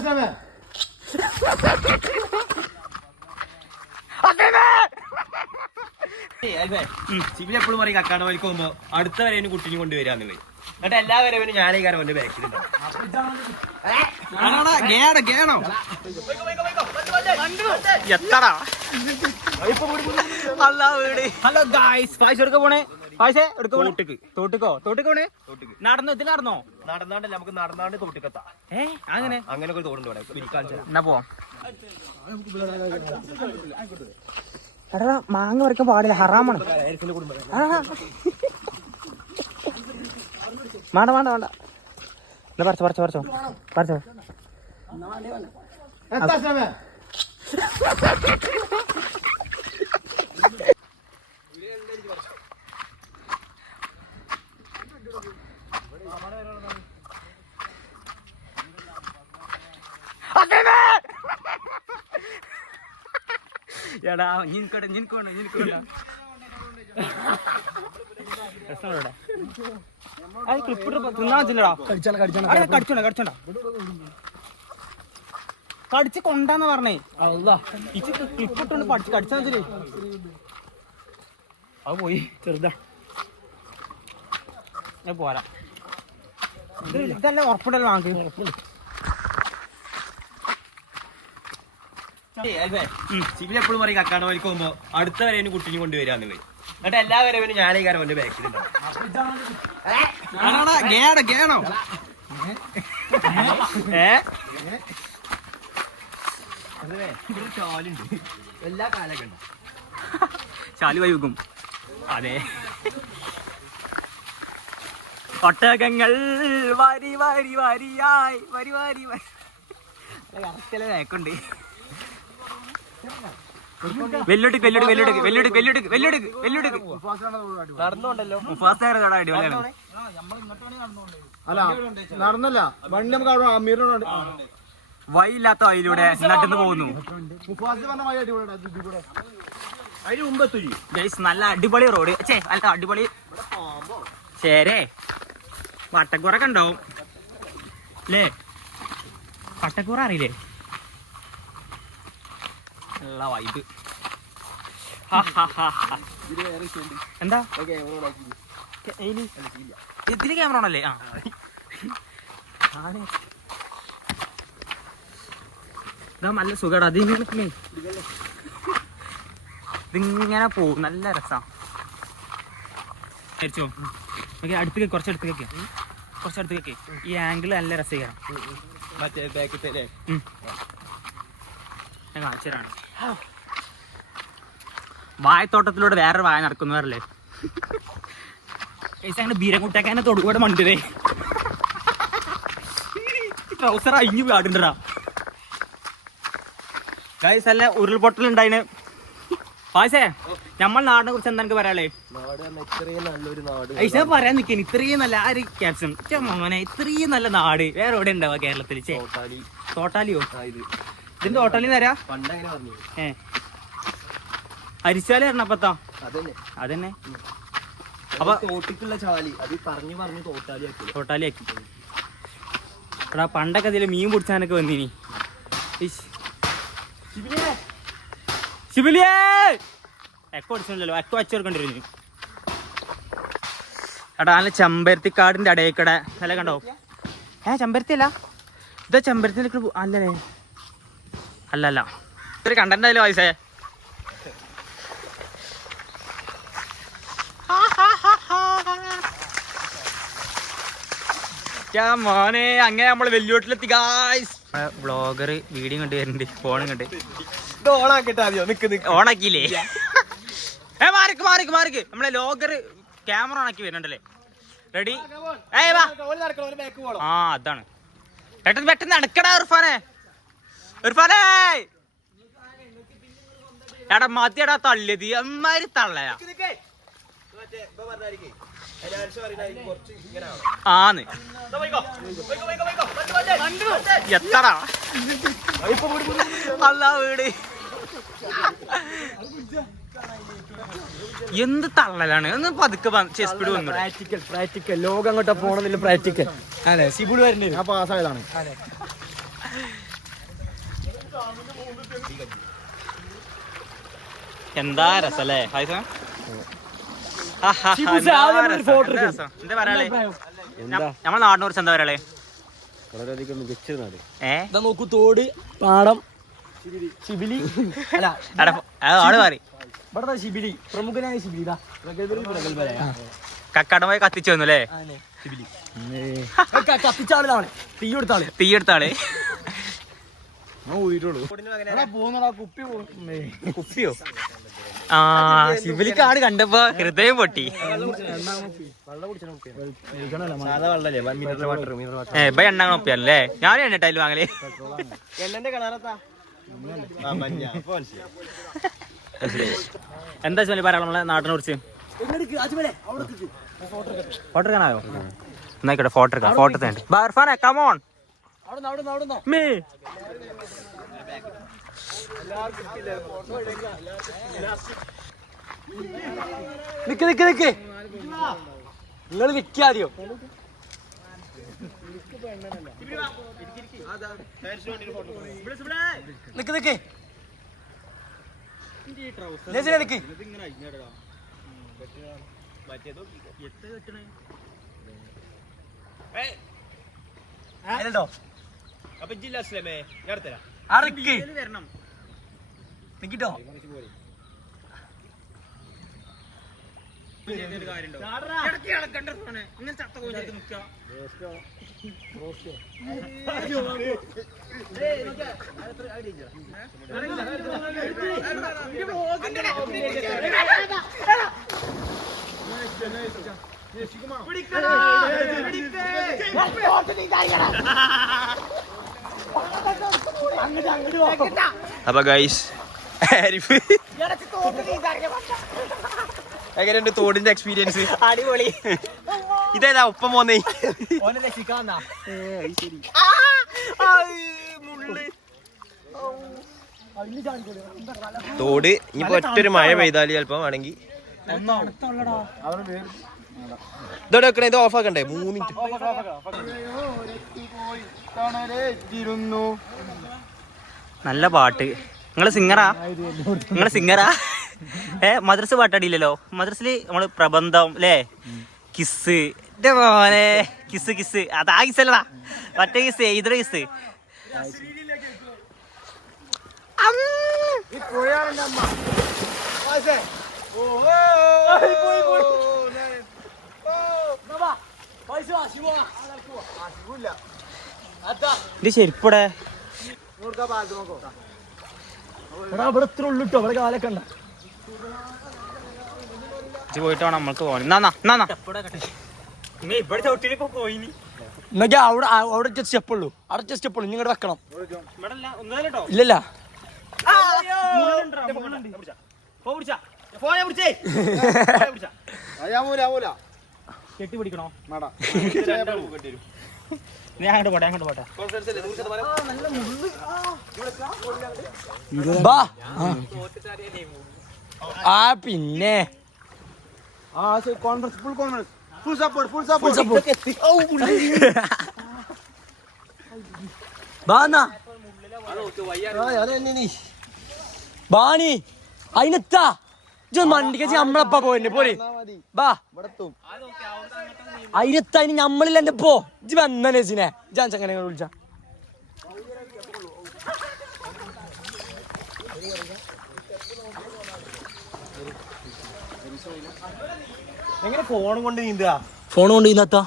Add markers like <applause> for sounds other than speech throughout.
ശ്രമേ CIBIL എപ്പോഴും പറയും കക്കാട് വഴിക്ക് പോകുമ്പോ അടുത്ത വരവിന് കുട്ടിനെ കൊണ്ടുവരാന്നുള്ളത് എന്നിട്ട് എല്ലാ വരവിനും ഞാനേ കാരണം എന്റെ ബാക്കിലുണ്ടാവും എത്തടാ? അല്ലാ വീട്. ഹലോ ഗായ്സ് പായസം എടുക്ക പോണേ? പായസേ എടുക്ക തോട്ടിക്ക്. തോട്ടിക്കോ? തോട്ടിക്കോണ്. നടന്നോ ഇതിൽ നടന്നോ? നടന്നാണ്ട് നമുക്ക് നടന്നാണ്ട് തോട്ടിക്കത്താ. ഏ അങ്ങനെ? അങ്ങനെ ഒക്കെ തോടുണ്ട് ഇവിടെ. എന്നാ പോവാം. എടാ മാങ്ങ പറിക്കാൻ പാടില്ല. ഹറാമാണ്. വേണ്ട വേണ്ട വേണ്ട എന്നാ പറിച്ചോ പറിച്ചോ പറിച്ചോ. പറിച്ചോ എത്താ ശ്രമേ എടാ നിനക്കട്ടെ നിനക്ക് വേണം നിനക്ക് വേണം രസമുണ്ടോടാ? അത് ക്ലിപ്പിട്ട് തിന്നാൻ അതെ, കടിച്ചോണ്ട കടിച്ചോണ്ട. കടിച്ച് കൊണ്ടാന്ന് പറഞ്ഞേ. ഇച്ച് ക്ലിപ്പിട്ടോണ്ട് പഠിച്ച് കടിച്ചാ മതി അത് പോയി. ചെറുതാ. പോരാ. ഇത് ഇതല്ല ഉറപ്പിടല്ലോ വാങ്ങി. സിബിൽ എപ്പോഴും പറയും കക്കാട് വഴിക്ക് പോകുമ്പോ അടുത്ത വരവിന് കുട്ടിനെ കൊണ്ടുവരാന്നുള്ളത് എന്നിട്ട് എല്ലാ വരവിനും ഞാനേ കാരണം എന്റെ ബാക്കിലുണ്ടാവും ചാലു വൈകും. അതെ. ഒട്ടകങ്ങൾ വരി വരി വരിയായി. വരി വരി വരി. കറക്റ്റല്ലേ നേക്കുണ്ട് വെല്ലുടിക്ക് വെല്ലുടിക്ക് വെല്ലുടിക്ക് വെല്ലുടിക്ക് വെല്ലുടിക്ക് വെല്ലുടിക്ക് വെല്ലുടിക്ക് നടന്നുകൊണ്ടല്ലോ. മുഫാസായിരുന്നു കട അടിപൊളിയാണ് അല്ല നടന്നല്ല. വണ്ടി നമുക്ക് അവിടെ അമീറിനോട് വഴിയിലൂടെ നട്ടിന്ന് പോകുന്നു. ഗൈസ് നല്ല അടിപൊളി റോഡ്. ചേ അല്ല അടിപൊളി. ചേരേ വട്ടക്കൂറൊക്കെ ഉണ്ടാവും. അല്ലേ വട്ടക്കൂറ അറിയില്ലേ നല്ല വൈബ് <laughs> എന്താ? ഇതിൽ ക്യാമറ ആണല്ലേ? ആ. ഇതാ നല്ല സുഖടാ. അത് ഇതിങ്ങനെ പോകും. നല്ല രസാ. തിരിച്ചോ ഓക്കെ അടുത്തേക്ക് കുറച്ച് അടുത്തേക്ക് കുറച്ച് അടുത്തേക്ക് ഈ ആംഗിൾ നല്ല രസകരം. മറ്റേ ഞാൻ കാണിച്ചതാണ് വായത്തോട്ടത്തിലൂടെ വേറൊരു വായ നടക്കുന്നവരല്ലേ? പൈസ അങ്ങനെ ബീരങ്കുട്ടേക്കാനെ തൊടുകൂടെ മണ്ടിരേ ട്രൗസർ അഴിഞ്ഞു കാടുണ്ടടാ ഗൈസ് അല്ല ഉരുൾപൊട്ടലുണ്ടായിന്. പായസേ നമ്മൾ നാടിനെ കുറിച്ച് എന്താ എനിക്ക് പറയാളേ ഐസ പറയാൻ നിൽക്കാൻ ഇത്രയും നല്ല ആ ഒരു ക്യാപ്ഷൻ മോനെ ഇത്രയും നല്ല നാട് വേറെ എവിടെ ഉണ്ടാവുക കേരളത്തിൽ തോട്ടാലിയോ? ആ ഇത് തോട്ടാലി തരാ ഏ. അരിച്ചാലി എറണപ്പത്താ അതന്നെ. അതന്നെ. അപ്പൊ തോട്ടിക്കുള്ള ചാലി. അത് പറഞ്ഞു പറഞ്ഞു തോട്ടാലിയാക്കി. തോട്ടാലിയാക്കി. എടാ പണ്ടൊക്കെ അതിൽ മീൻ പിടിച്ചാനൊക്കെ വന്നിനി. ശിബിലിയേ എക്കോ അടിച്ചല്ലോ എക്കോ വെച്ചെടുക്കേണ്ടി എടാ നല്ല ചെമ്പരത്തിക്കാടിന്റെ അടയക്കട നല്ല കണ്ടോ? ഏ ചെമ്പരത്തി അല്ല ഇതാ ചെമ്പരത്തി അല്ലല്ലേ. അല്ല ഒരു കണ്ടന്റ് ആയാലും വായിസേ മോനെ അങ്ങനെ നമ്മൾ വെല്ലുവിട്ടിലെത്തി ഗായ്സ് ബ്ലോഗർ വീഡിയോ കണ്ടു വരുന്നുണ്ട് ഫോണും കണ്ട്. ഇത് ഓണാക്കിട്ടാ മതിയോ നിക്ക് നിക്ക്. ഓണാക്കിയില്ലേ <laughs> ഏ മാറിക്ക് മാറിക്ക് മാറിക്ക്. നമ്മളെ ലോഗർ ക്യാമറ ഓണാക്കി വരുന്നുണ്ടല്ലേ? റെഡി ഏ വാ. ആ അതാണ്. പെട്ടെന്ന് പെട്ടെന്ന് നടക്കടാ ഇർഫാനെ. ഇർഫാനെ എടാ മതിയടാ തള്ളിയത് അമ്മാരി തള്ളയാ. ആന്ന്. എത്തടാ അല്ല വീട്. എന്ത് തള്ളലാണ്? ഒന്ന് പതുക്കെ വന്നു പ്രാക്ടിക്കൽ പ്രാക്ടിക്കൽ ലോകം അങ്ങോട്ട് പോണെന്നില്ല പ്രാക്ടിക്കൽ അതെ സിബിൾ വരുന്നത് ഞാൻ പാസ്സായതാണ് എന്താ രസല്ലേ? ഹായ് സാർ നമ്മളെ നാടിനെ കുറിച്ച് എന്താ പറയാളേ? വളരെയധികം മികച്ച നാട് ഏഹ് ഇതാ നോക്കൂ തോട് പാടം ശിബിലി. അല്ല ആൾ മാറി. ഇവിടെ ദാ ശിബിലി. പ്രമുഖനായ ശിബിലി പ്രഗത്ഭരായ. കക്കാടമായി കത്തിച്ചു വന്നു അല്ലേ? ആനെ, തീയെടുത്താളെ ക- കത്തിച്ച ആളിതാണ് തീ കൊടുത്ത തീ എടുത്ത ആൾ ഞാൻ ഊതിയിട്ടുള്ളൂ എടാ പോകുന്നടാ കുപ്പി പോകുന്നേ കുപ്പിയോ? ആ ശിവലിക്കാട് കണ്ടപ്പോ ഹൃദയം പൊട്ടി. ഏ ഇപ്പൊ എണ്ണ കുപ്പിയല്ലേ ഞാനും എണ്ണട്ടായാലും വാങ്ങൽ. വാങ്ങലേ എന്താ? വെച്ചാൽ പറയാം നമ്മളെ നാട്ടിനെ കുറിച്ച്? ഫോട്ടോ എടുക്കാനോ എന്നായിക്കോട്ടെ ഫോട്ടോ എടുക്കാം ഫോട്ടോ തന്നെ ബർഫാനെ കമോൺ മീ. നിക്ക് നിക്ക് നിക്ക്. നിങ്ങൾ നിക്കാതെയോ നിക്ക് നിക്ക്. നിക്ക്. അതിലുണ്ടോ? അപ്പൊ ജില്ലാ അസ്ലമേ ഞാൻ തരാം അവിടെ നിക്ക്. നിക്കിട്ടോ അപ്പൊ ഗൈസ് എങ്ങനെയുണ്ട് തോടിന്റെ എക്സ്പീരിയൻസ് അടിപൊളി. ഇതേതാ ഒപ്പം പോന്നേ? തോട് ഇനിയിപ്പോ ഒറ്റൊരു മഴ പെയ്താൽ ചിലപ്പോ വേണമെങ്കിൽ. ഇതോടെ വെക്കണേ ഇത് ഓഫ് ആക്കണ്ടേ മൂന്ന് മിനിറ്റ് നല്ല പാട്ട്. നിങ്ങൾ സിംഗറാ നിങ്ങൾ സിംഗറാ ഏ മദ്രസ് പാട്ടടിയില്ലല്ലോ? മദ്രസിൽ നമ്മൾ പ്രബന്ധം അല്ലേ കിസ് മോനെ കിസ് കിസ് അതാ കിസ് അല്ലടാ. മറ്റേ കിസ് ഇതര കിസ് ഇത് ശരിപ്പടെ. എടാ ഇവിടെ ഇത്ര ഉള്ളിട്ടോ ഇവിടെ കാലൊക്കെ ഉണ്ട. പോയിട്ട് വേണം നമ്മൾക്ക് പോകാൻ എന്നാ അവിടെ അവിടെ ഒറ്റ സ്റ്റെപ്പ് ഉള്ളൂ. അവിടെ ഒറ്റ സ്റ്റെപ്പ് ഉള്ളൂ. ഇങ്ങോട്ട് വെക്കണം. ഇല്ലല്ല. കെട്ടി പിടിക്കണോ മാട ഞാൻ അങ്ങോട്ട് പോട്ടെ അങ്ങോട്ട് പോട്ടെ. ആ പിന്നെ. ആ conference full conference full support full support എന്നാ. ബാണി അതിനെത്താ. മണ്ടിക്ക് നമ്മളപ്പ പോന്നെ പോരെ. ബാ. അതിനെത്താ ഇനി നമ്മളില്ല എന്റെ പോ. ഇജ് വന്ന നെസിനെ. ഇജ്ജാൻ ചങ്ങനെ വിളിച്ച. എങ്ങനെ ഫോണും കൊണ്ട് നീന്തുക? ഫോൺ കൊണ്ട് ഇന്നത്താ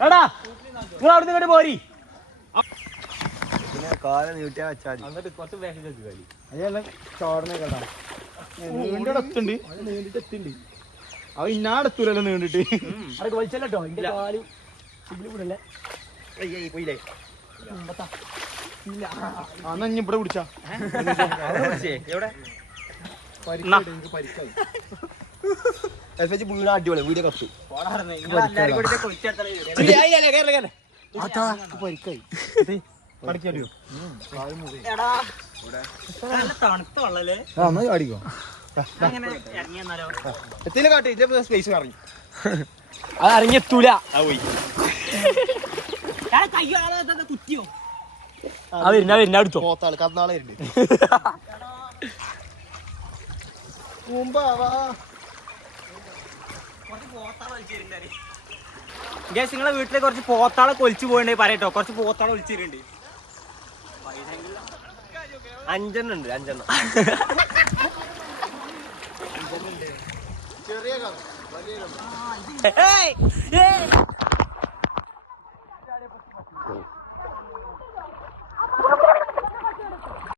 എടാ നിങ്ങൾ അവിടെ നിന്ന് പോരി. കാലം നീട്ടിയാ വെച്ചാൽ അതെല്ലാം ചോടനെ കേട്ടാ. നീണ്ടിട്ട് എത്തുണ്ട് അത് ഇന്നാടെത്തൂലല്ലോ നീണ്ടിട്ട്. അവിടെ വലിച്ചല്ലോ എന്റെ കാൽ പോയില്ലേ? അന്ന് ഇനി ഇവിടെ പിടിച്ചാ. വീട് അടിപൊളി വീഡിയോ കത്തു പരിക്കായി. അടിക്കോ. കാട്ടി സ്പേസ് കറങ്ങി. അത് ആ കുത്തിയോ? വരുന്ന വരുന്ന അടുത്തോ പോത്താൾ കന്നാളെ ഗേസ് നിങ്ങളെ വീട്ടിലെ കുറച്ച് പോത്താളെ കൊലിച്ചു പോയിട്ടുണ്ട് പറയട്ടോ. കുറച്ച് പോത്താളെ ഒളിച്ചിട്ടുണ്ട് അഞ്ചെണ്ണുണ്ട് അഞ്ചെണ്ണം. ചെറിയ